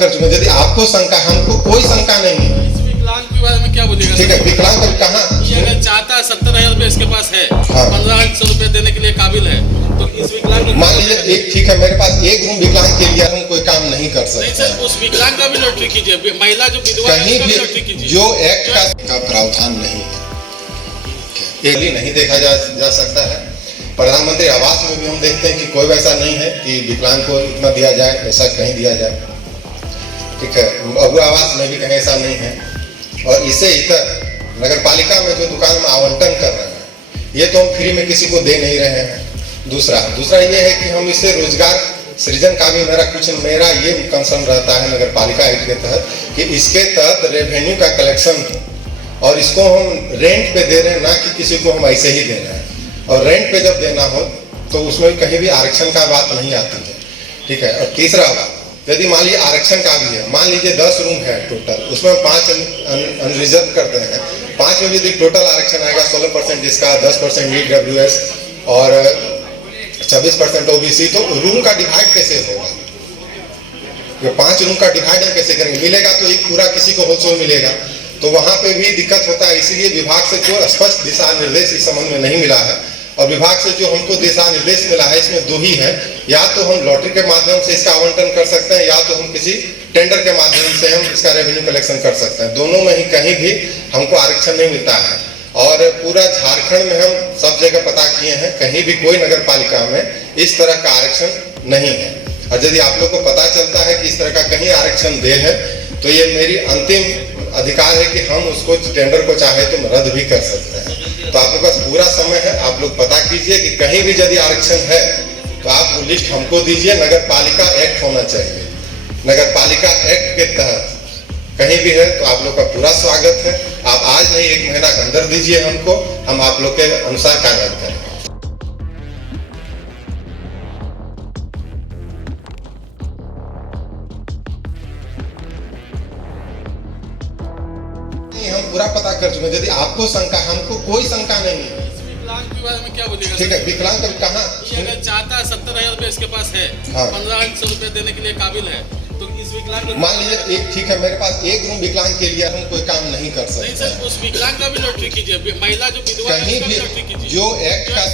कर चुके हैं। यदि आपको शंका, हमको कोई शंका नहीं है। विकलांग के बारे में क्या बोलिएगा? ठीक है, विकलांग कहाँ अगर चाहता है 70,000 रुपए इसके पास है, हाँ। 1500 रुपए देने के लिए काबिल है, तो इस विकलांग को मान लीजिए एक ठीक है, मेरे पास एक रूम विकलांग के लिए हम कोई काम नहीं कर नहीं सकते। सर, उस विकलांग का भी लॉटरी कीजिए, महिला जो विधवा है कहीं उसका भी भी लॉटरी कीजिए। जो एक्ट का प्रावधान नहीं है, एक भी नहीं देखा जा सकता है। प्रधानमंत्री आवास में भी हम देखते हैं कि कोई वैसा नहीं है कि विकलांग को इतना दिया जाए, ऐसा कहीं दिया जाए। ठीक है, अबू आवास में भी कहीं ऐसा नहीं है। और इससे इतर नगर पालिका में जो दुकान में आवंटन कर रहे हैं, ये तो हम फ्री में किसी को दे नहीं रहे हैं। दूसरा ये है कि हम इससे रोजगार सृजन का भी मेरा ये कंसर्न रहता है नगर पालिका एक्ट के तहत, कि इसके तहत रेवेन्यू का कलेक्शन और इसको हम रेंट पे दे रहे हैं, ना कि किसी को हम ऐसे ही दे रहे हैं। और रेंट पे जब देना हो तो उसमें कहीं भी आरक्षण का बात नहीं आती है। ठीक है। और तीसरा बात, यदि मान लीजिए आरक्षण का भी है, मान लीजिए 10 रूम है टोटल, उसमें 5 अनरिजर्व करते हैं, 5 में यदि टोटल आरक्षण आएगा 16% जिसका, 10% EWS और 26% OBC, तो रूम का डिवाइड कैसे होगा? ये 5 रूम का डिवाइड हम कैसे करेंगे? मिलेगा तो एक पूरा किसी को होलसेल मिलेगा, तो वहां पे भी दिक्कत होता है। इसीलिए विभाग से जो स्पष्ट दिशा निर्देश इस संबंध में नहीं मिला है, और विभाग से जो हमको दिशा निर्देश मिला है इसमें 2 ही है, या तो हम लॉटरी के माध्यम से इसका आवंटन कर सकते हैं, या तो हम किसी टेंडर के माध्यम से हम इसका रेवेन्यू कलेक्शन कर सकते हैं। दोनों में ही कहीं भी हमको आरक्षण नहीं मिलता है। और पूरा झारखंड में हम सब जगह पता किए हैं, कहीं भी कोई नगर पालिका में इस तरह का आरक्षण नहीं है। और यदि आप लोग को पता चलता है कि इस तरह का कहीं आरक्षण दे है, तो ये मेरी अंतिम अधिकार है कि हम उसको टेंडर को चाहे तो रद्द भी कर सकते हैं। तो आपके पास पूरा समय है, आप लोग पता कीजिए कि कहीं भी यदि आरक्षण है तो आप वो लिस्ट हमको दीजिए। नगर पालिका एक्ट होना चाहिए, नगर पालिका एक्ट के तहत कहीं भी है तो आप लोग का पूरा स्वागत है। आप आज नहीं, 1 महीना के अंदर दीजिए हमको, हम आप लोग के अनुसार कार्य करें। हम पूरा पता कर चुके हैं। यदि आपको शंका, हमको कोई शंका नहीं है। विकलांग के बारे में क्या बोलिएगा? ठीक है, विकलांग कहाँ अगर चाहता है 70,000 रुपए इसके पास है, हाँ। 1500 रुपए देने के लिए काबिल है, तो इस विकलांग को मान लीजिए एक ठीक है, मेरे पास एक रूम विकलांग के लिए हम कोई काम नहीं कर नहीं सकते। सर, उस विकलांग का भी लॉटरी कीजिए, महिला जो विधवा है कहीं उसका भी भी लॉटरी कीजिए। जो एक्ट का